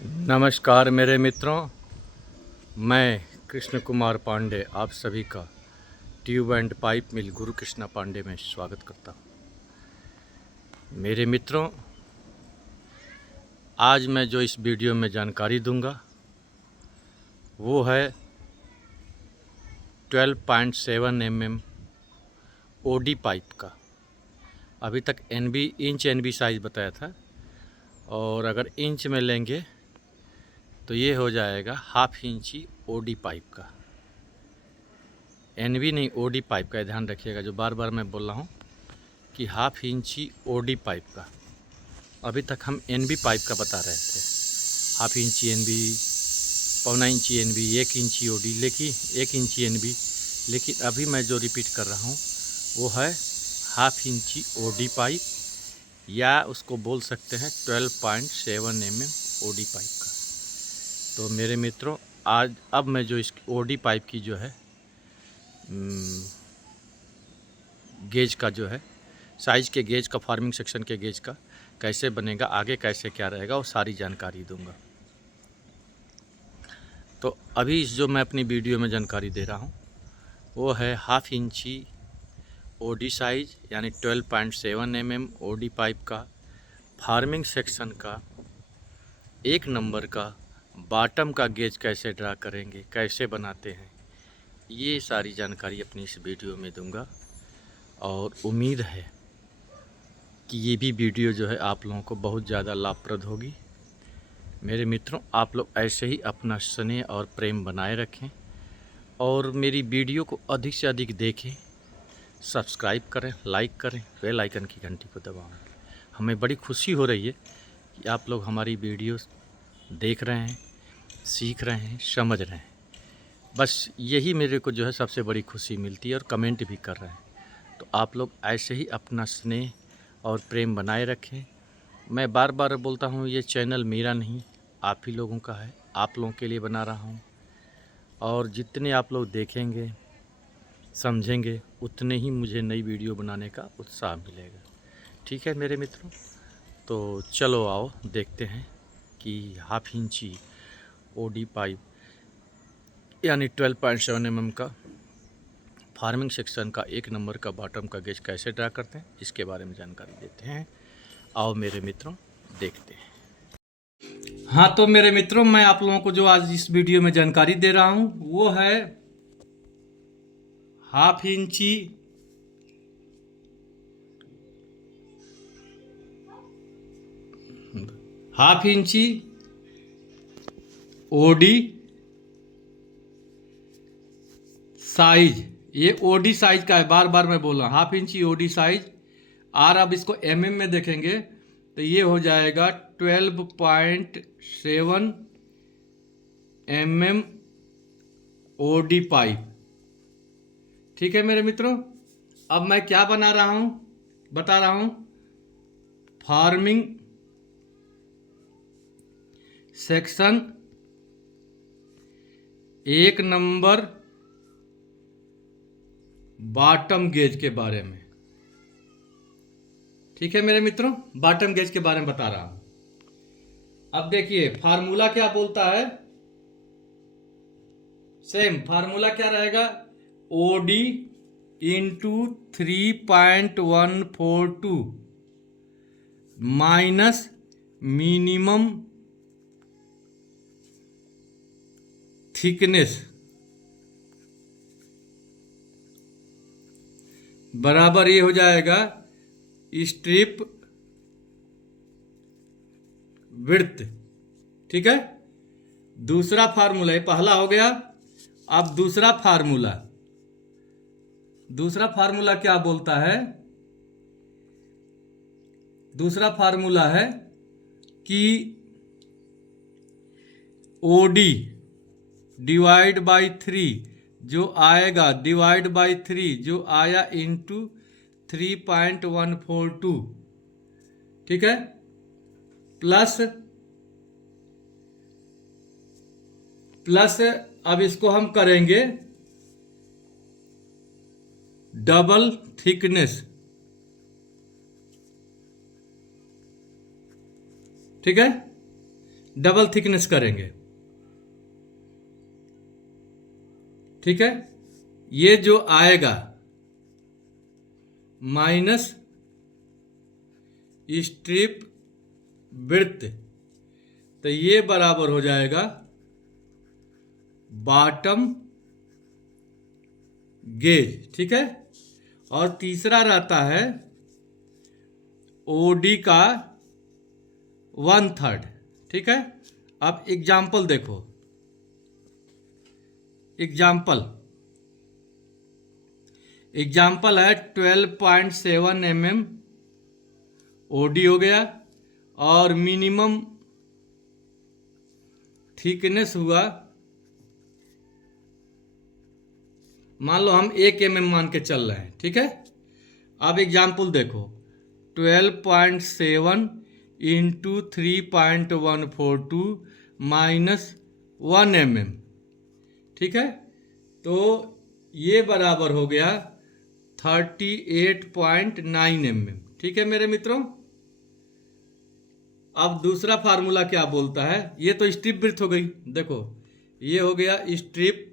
नमस्कार मेरे मित्रों, मैं कृष्ण कुमार पांडे आप सभी का ट्यूब एंड पाइप मिल गुरु कृष्णा पांडे में स्वागत करता हूँ। मेरे मित्रों, आज मैं जो इस वीडियो में जानकारी दूंगा वो है 12.7 mm ओडी पाइप का। अभी तक इंच साइज़ बताया था, और अगर इंच में लेंगे तो ये हो जाएगा हाफ इंची ओडी पाइप का। एनवी नहीं, ओडी पाइप का, ध्यान रखिएगा। जो बार बार मैं बोल रहा हूँ कि हाफ इंची ओडी पाइप का। अभी तक हम एनबी पाइप का बता रहे थे, हाफ इंची एनबी, पौना इंची एनबी, 1 इंची ओडी, लेकिन 1 इंची एनबी। लेकिन अभी मैं जो रिपीट कर रहा हूँ वो है हाफ इंची ओडी पाइप, या उसको बोल सकते हैं 12.7 mm ओडी पाइप का। तो मेरे मित्रों, अब मैं जो इस ओडी पाइप की जो है गेज का जो है साइज़ के गेज का, फार्मिंग सेक्शन के गेज का कैसे बनेगा, आगे कैसे क्या रहेगा, वो सारी जानकारी दूंगा। तो अभी जो मैं अपनी वीडियो में जानकारी दे रहा हूँ वो है हाफ इंची ओडी साइज, यानी 12.7 mm ओडी पाइप का, फार्मिंग सेक्शन का, 1 नंबर का, बॉटम का गेज कैसे ड्रा करेंगे, कैसे बनाते हैं, ये सारी जानकारी अपनी इस वीडियो में दूंगा। और उम्मीद है कि ये भी वीडियो जो है आप लोगों को बहुत ज़्यादा लाभप्रद होगी। मेरे मित्रों, आप लोग ऐसे ही अपना स्नेह और प्रेम बनाए रखें और मेरी वीडियो को अधिक से अधिक देखें, सब्सक्राइब करें, लाइक करें, बेल आइकन की घंटी को दबाएं। हमें बड़ी खुशी हो रही है कि आप लोग हमारी वीडियो देख रहे हैं, सीख रहे हैं, समझ रहे हैं। बस यही मेरे को जो है सबसे बड़ी खुशी मिलती है, और कमेंट भी कर रहे हैं। तो आप लोग ऐसे ही अपना स्नेह और प्रेम बनाए रखें। मैं बार बार बोलता हूँ, ये चैनल मेरा नहीं, आप ही लोगों का है, आप लोगों के लिए बना रहा हूँ। और जितने आप लोग देखेंगे, समझेंगे, उतने ही मुझे नई वीडियो बनाने का उत्साह मिलेगा। ठीक है मेरे मित्रों, तो चलो आओ देखते हैं कि हाफ इंची ओडी पाइप यानी 12.7 mm का फार्मिंग सेक्शन का 1 नंबर का बॉटम का गेज कैसे ड्रा करते हैं, इसके बारे में जानकारी देते हैं। आओ मेरे मित्रों, देखते हैं। हाँ, तो मेरे मित्रों, मैं आप लोगों को जो आज इस वीडियो में जानकारी दे रहा हूँ वो है हाफ इंची ओडी साइज। ये ओडी साइज का है, बार बार मैं बोल रहा हूँ, हाफ इंची ओडी साइज। और अब इसको एमएम में देखेंगे तो ये हो जाएगा 12.7 mm ओडी पाइप। ठीक है मेरे मित्रों, अब मैं क्या बना रहा हूं, बता रहा हूं। Farming section 1 number bottom gauge के बारे में। ठीक है मेरे मित्रों, बॉटम गेज के बारे में बता रहा हूं। अब देखिए फार्मूला क्या बोलता है, सेम फार्मूला क्या रहेगा, OD into 3.142 minus minimum thickness बराबर ये हो जाएगा स्ट्रिप विड्थ। ठीक है, दूसरा फार्मूला, ये पहला हो गया। अब दूसरा फार्मूला क्या बोलता है, दूसरा फार्मूला है कि ओडी डिवाइड बाई 3 जो आएगा, डिवाइड बाई 3 जो आया इंटू 3.142। ठीक है, प्लस अब इसको हम करेंगे डबल थिकनेस। ठीक है, डबल थिकनेस करेंगे। ठीक है, ये जो आएगा माइनस स्ट्रिप विड्थ, तो ये बराबर हो जाएगा बॉटम गेज। ठीक है, और तीसरा रहता है ओडी का 1/3। ठीक है, अब एग्जाम्पल देखो, एग्जाम्पल है 12.7 mm ओडी हो गया, और मिनिमम थिकनेस हुआ, मान लो हम 1 mm मान के चल रहे हैं। ठीक है, अब एग्जाम्पल देखो 12.7 इंटू 3.142 माइनस 1 mm। ठीक है, तो ये बराबर हो गया 38.9 mm। ठीक है मेरे मित्रों, अब दूसरा फार्मूला क्या बोलता है, ये तो स्ट्रिप विड्थ हो गई, देखो ये हो गया स्ट्रिप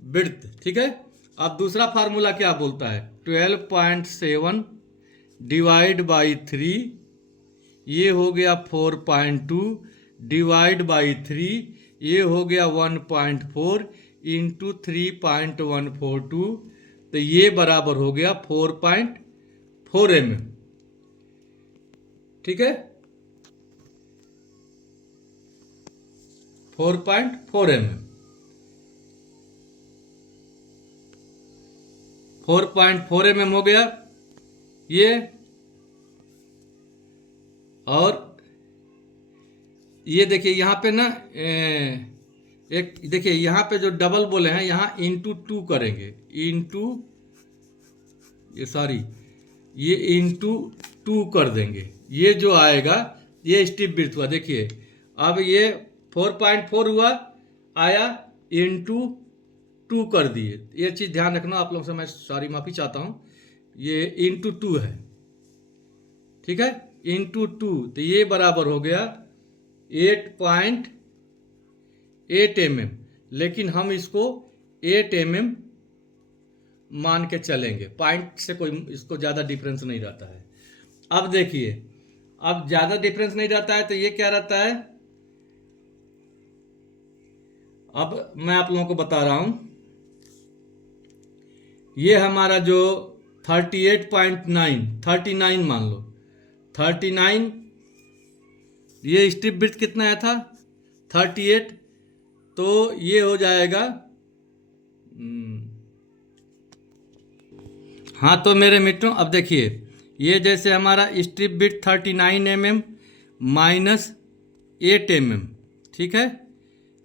विड्थ। ठीक है, अब दूसरा फार्मूला क्या बोलता है, 12.7 डिवाइड बाई 3, ये हो गया 4.2 डिवाइड बाई 3, ये हो गया 1.4 इंटू 3.142, तो ये बराबर हो गया 4.4 mm। ठीक है, 4.4 mm, 4.4 mm हो गया ये। और ये देखिए यहाँ पे ना एक देखिए यहाँ पे जो डबल बोले हैं, यहाँ इंटू 2 करेंगे, इंटू ये इंटू 2 कर देंगे, ये जो आएगा ये स्ट्रिप विड्थ हुआ। देखिए अब ये 4.4 हुआ आया, इंटू 2 कर दिए, ये चीज़ ध्यान रखना आप लोगों से, मैं माफ़ी चाहता हूँ, ये इंटू 2 है। ठीक है, इंटू 2, तो ये बराबर हो गया 8.8 mm, लेकिन हम इसको 8 mm मान के चलेंगे, पॉइंट से कोई इसको ज़्यादा डिफरेंस नहीं रहता है। अब देखिए, अब ज़्यादा डिफरेंस नहीं रहता है तो ये क्या रहता है, अब मैं आप लोगों को बता रहा हूँ, ये हमारा जो 39 मान लो, 39, ये स्ट्रिप विड्थ कितना आया था 38, तो ये हो जाएगा हाँ। तो मेरे मित्रों अब देखिए, ये जैसे हमारा strip width 39 mm minus 8 mm। ठीक है,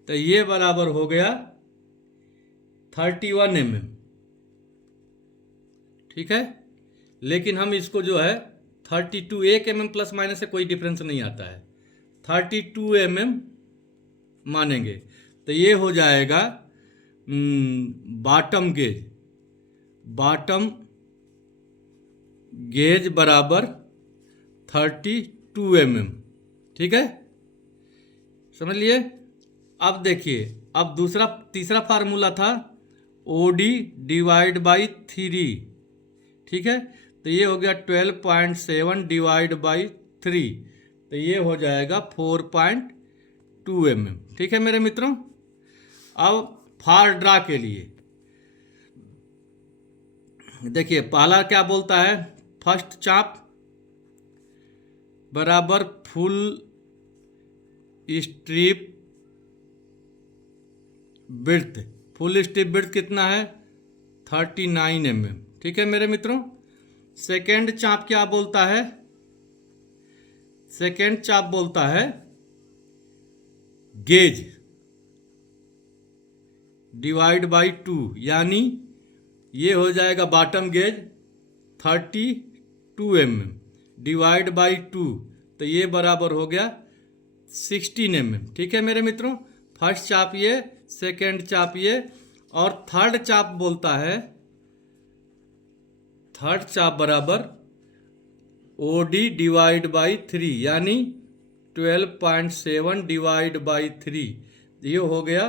तो ये बराबर हो गया 31 mm। ठीक है, लेकिन हम इसको जो है 32, 1 mm प्लस माइनस से कोई डिफरेंस नहीं आता है, 32 mm मानेंगे, तो ये हो जाएगा बॉटम गेज बराबर 32 mm। ठीक है, समझ लिए। अब देखिए, अब तीसरा फार्मूला था ओडी डिवाइड बाई 3। ठीक है, तो ये हो गया 12.7 डिवाइड बाई 3, तो ये हो जाएगा 4.2 mm। ठीक है मेरे मित्रों, अब फार ड्रा के लिए देखिए, पहला क्या बोलता है, फर्स्ट चाप बराबर full strip width, full strip width कितना है 39 mm। ठीक है मेरे मित्रों, सेकेंड चाप क्या बोलता है, सेकेंड चाप बोलता है गेज डिवाइड बाई 2, यानी ये हो जाएगा bottom gauge 32 mm divide by 2, तो ये बराबर हो गया 16 mm। ठीक है मेरे मित्रों, फर्स्ट चाप ये, सेकेंड चाप ये, और थर्ड चाप बोलता है, थर्ड चाप बराबर ओडी डिवाइड बाई 3, यानी 12.7 डिवाइड बाई 3, ये हो गया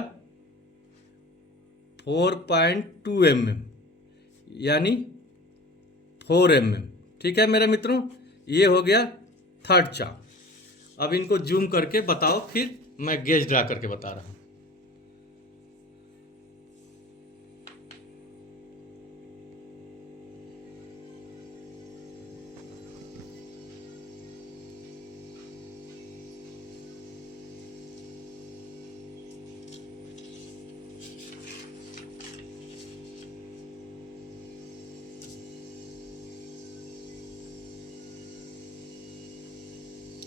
4.2 mm, यानी 4 mm। ठीक है मेरे मित्रों, ये हो गया थर्ड चाप। अब इनको जूम करके बताओ, फिर मैं गेज ड्रा करके बता रहा हूं।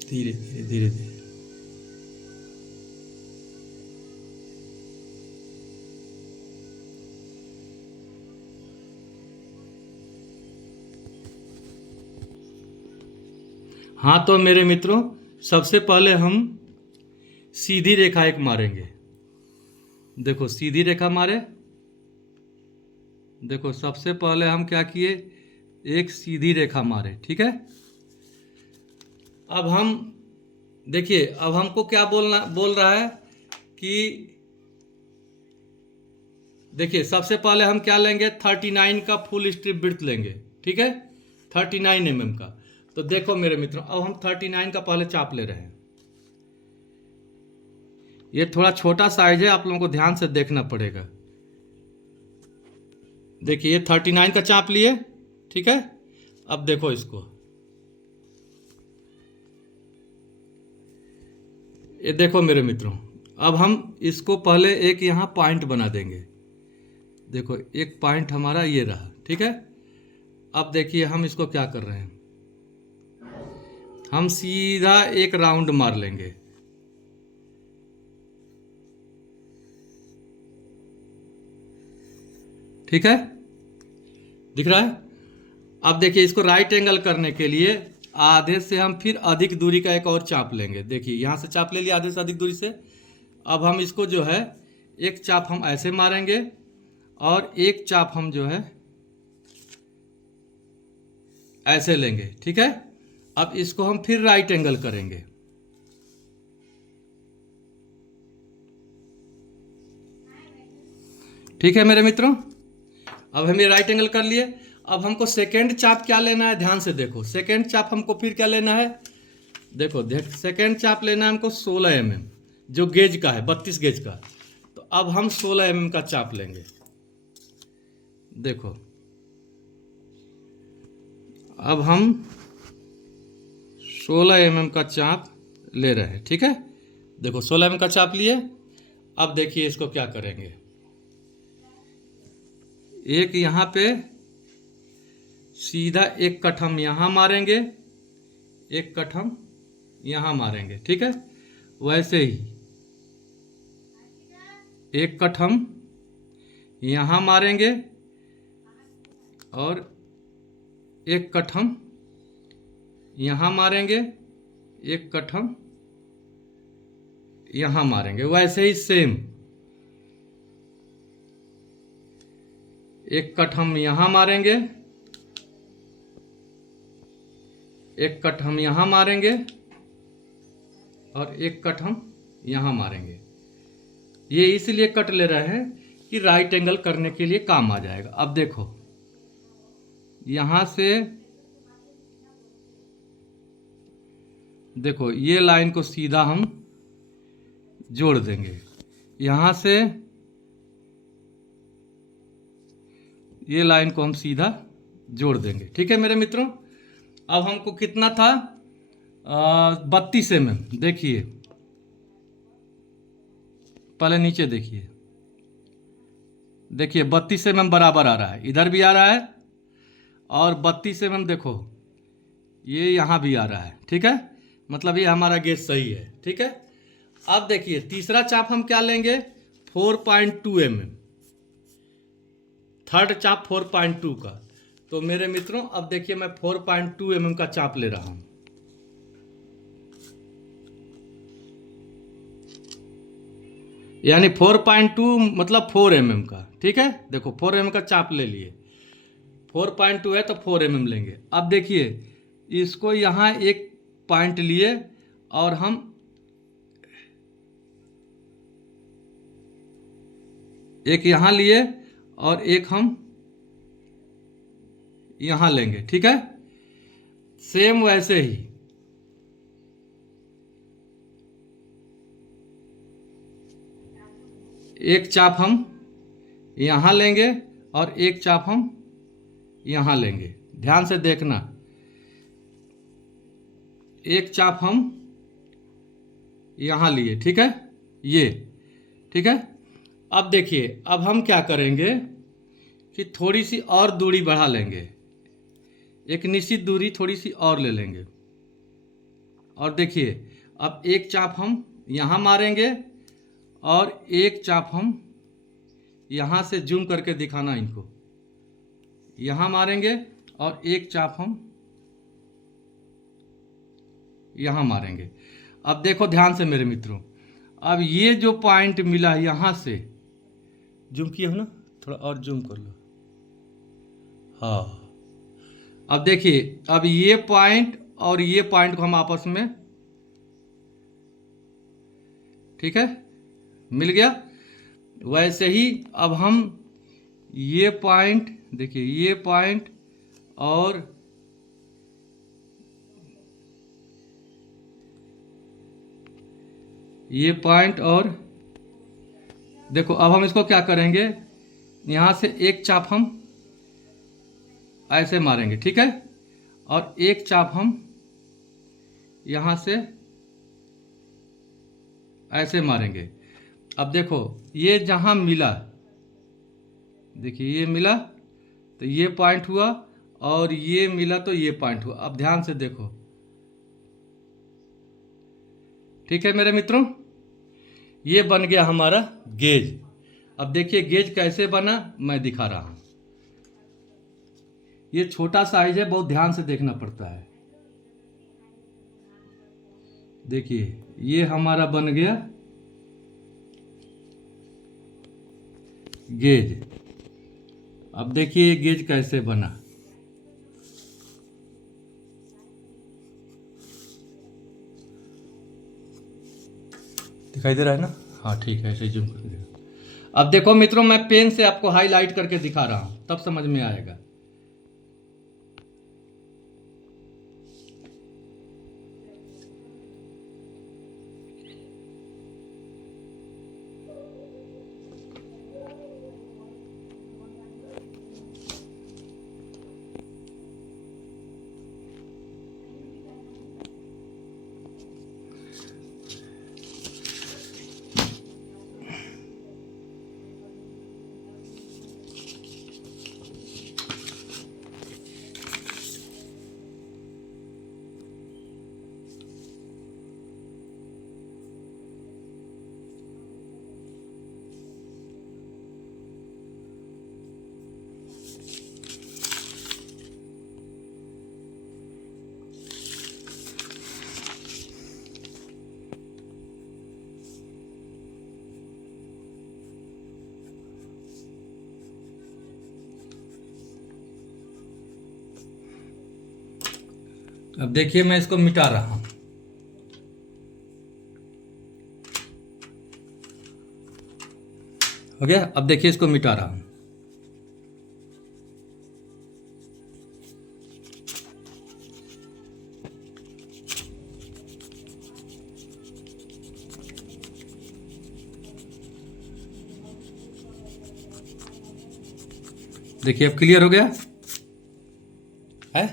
धीरे धीरे धीरे धीरे। हाँ तो मेरे मित्रों, सबसे पहले हम सीधी रेखा एक मारेंगे। देखो सीधी रेखा मारे। देखो सबसे पहले हम क्या किए, एक सीधी रेखा मारे। ठीक है, अब हम देखिए, अब हमको क्या बोल रहा है कि देखिए सबसे पहले हम क्या लेंगे, 39 का फुल स्ट्रिप विड्थ लेंगे। ठीक है, 39 mm का। तो देखो मेरे मित्रों, अब हम 39 का पहले चाप ले रहे हैं। ये थोड़ा छोटा साइज है, आप लोगों को ध्यान से देखना पड़ेगा। देखिए ये 39 का चाप लिए। ठीक है, अब देखो इसको, ये देखो मेरे मित्रों, अब हम इसको पहले एक यहाँ पॉइंट बना देंगे। देखो एक पॉइंट हमारा ये रहा। ठीक है, अब देखिए हम इसको क्या कर रहे हैं, हम सीधा एक राउंड मार लेंगे। ठीक है, दिख रहा है। अब देखिए इसको राइट एंगल करने के लिए आधे से हम फिर अधिक दूरी का एक और चाप लेंगे। देखिए यहाँ से चाप ले लिया आधे से अधिक दूरी से। अब हम इसको जो है एक चाप हम ऐसे मारेंगे और एक चाप हम जो है ऐसे लेंगे। ठीक है, अब इसको हम फिर राइट एंगल करेंगे। ठीक है मेरे मित्रों, अब हम ये राइट एंगल कर लिए। अब हमको सेकेंड चाप क्या लेना है, ध्यान से देखो। सेकेंड चाप हमको फिर क्या लेना है, देखो सेकेंड चाप लेना है हमको 16 mm, जो गेज का है, 32 गेज का। तो अब हम 16 mm का चाप लेंगे। देखो अब हम 16 mm का चाप ले रहे हैं। ठीक है, देखो 16 mm का चाप लिए। अब देखिए इसको क्या करेंगे, एक यहाँ पे सीधा एक कट हम यहाँ मारेंगे, एक कट हम यहाँ मारेंगे। ठीक है, वैसे ही एक कट हम यहाँ मारेंगे और एक कट हम यहाँ मारेंगे, एक कट हम यहाँ मारेंगे। वैसे ही सेम एक कट हम यहाँ मारेंगे, एक कट हम यहाँ मारेंगे और एक कट हम यहाँ मारेंगे। ये इसलिए कट ले रहे हैं कि राइट एंगल करने के लिए काम आ जाएगा। अब देखो यहाँ से देखो ये लाइन को सीधा हम जोड़ देंगे, यहाँ से ये लाइन को हम सीधा जोड़ देंगे। ठीक है मेरे मित्रों, अब हमको कितना था, 32 mm। देखिए पहले नीचे देखिए, देखिए 32 mm बराबर आ रहा है, इधर भी आ रहा है और 32 mm देखो ये यहाँ भी आ रहा है। ठीक है, मतलब ये हमारा गेज सही है। ठीक है, अब देखिए तीसरा चाप हम क्या लेंगे, 4.2 mm, थर्ड चाप 4.2 का। तो मेरे मित्रों अब देखिए मैं 4.2 mm का चाप ले रहा हूं। यानी 4.2 मतलब 4 mm का। ठीक है, देखो 4 mm का चाप ले लिए, 4.2 है तो 4 mm लेंगे। अब देखिए इसको यहाँ एक पॉइंट लिए और हम एक यहाँ लिए और एक हम यहाँ लेंगे। ठीक है, सेम वैसे ही एक चाप हम यहाँ लेंगे और एक चाप हम यहाँ लेंगे। ध्यान से देखना, एक चाप हम यहाँ लिए। ठीक है, ये ठीक है। अब देखिए, अब हम क्या करेंगे कि थोड़ी सी और दूरी बढ़ा लेंगे, एक निश्चित दूरी थोड़ी सी और ले लेंगे। और देखिए, अब एक चाप हम यहाँ मारेंगे और एक चाप हम यहाँ से जूम करके दिखाना इनको, यहाँ मारेंगे और एक चाप हम यहाँ मारेंगे। अब देखो ध्यान से मेरे मित्रों, अब ये जो पॉइंट मिला यहाँ से, जूम किए हो ना, थोड़ा और जूम कर लो। हाँ, अब देखिए, अब ये पॉइंट और ये पॉइंट को हम आपस में, ठीक है, मिल गया। वैसे ही अब हम ये पॉइंट देखिए, ये पॉइंट और ये पॉइंट, और देखो अब हम इसको क्या करेंगे, यहाँ से एक चाप हम ऐसे मारेंगे। ठीक है, और एक चाप हम यहाँ से ऐसे मारेंगे। अब देखो, ये जहाँ मिला, देखिए ये मिला तो ये पॉइंट हुआ, और ये मिला तो ये पॉइंट हुआ। अब ध्यान से देखो, ठीक है मेरे मित्रों, ये बन गया हमारा गेज। अब देखिए गेज कैसे बना, मैं दिखा रहा हूं। ये छोटा साइज है, बहुत ध्यान से देखना पड़ता है। देखिए ये हमारा बन गया गेज। अब देखिए ये गेज कैसे बना। दिखाई दे रहा है ना? हाँ ठीक है, ऐसे जूम कर देगा। अब देखो मित्रों, मैं पेन से आपको हाईलाइट करके दिखा रहा हूं, तब समझ में आएगा। अब देखिए मैं इसको मिटा रहा हूं। हो गया। अब देखिए इसको मिटा रहा हूं। देखिए अब क्लियर हो गया है।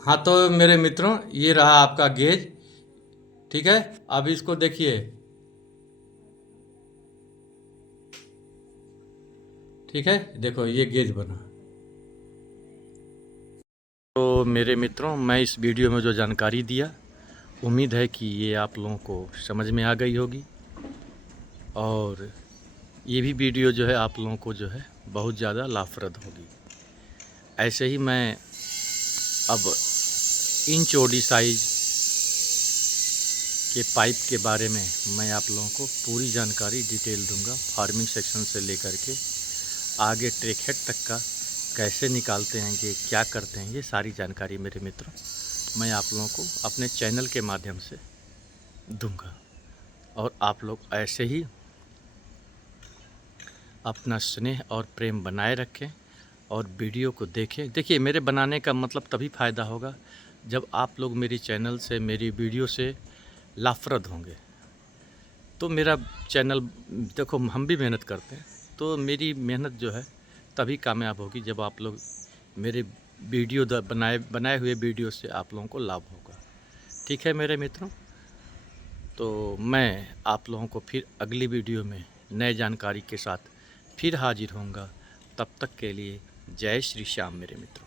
हाँ तो मेरे मित्रों, ये रहा आपका गेज। ठीक है, अब इसको देखिए। ठीक है, देखो ये गेज बना। तो मेरे मित्रों, मैं इस वीडियो में जो जानकारी दिया, उम्मीद है कि ये आप लोगों को समझ में आ गई होगी, और ये भी वीडियो जो है आप लोगों को जो है बहुत ज़्यादा लाभप्रद होगी। ऐसे ही मैं अब इंच ओडी साइज के पाइप के बारे में मैं आप लोगों को पूरी जानकारी डिटेल दूंगा, फार्मिंग सेक्शन से लेकर के आगे ट्रैक हेड तक का कैसे निकालते हैं, ये क्या करते हैं, ये सारी जानकारी मेरे मित्रों मैं आप लोगों को अपने चैनल के माध्यम से दूंगा। और आप लोग ऐसे ही अपना स्नेह और प्रेम बनाए रखें और वीडियो को देखें। देखिए, मेरे बनाने का मतलब तभी फ़ायदा होगा जब आप लोग मेरी चैनल से, मेरी वीडियो से लाभप्रद होंगे। तो मेरा चैनल, देखो हम भी मेहनत करते हैं, तो मेरी मेहनत जो है तभी कामयाब होगी जब आप लोग मेरे वीडियो बनाए हुए वीडियो से आप लोगों को लाभ होगा। ठीक है मेरे मित्रों, तो मैं आप लोगों को फिर अगली वीडियो में नए जानकारी के साथ फिर हाजिर होऊंगा। तब तक के लिए जय श्री श्याम मेरे मित्रों।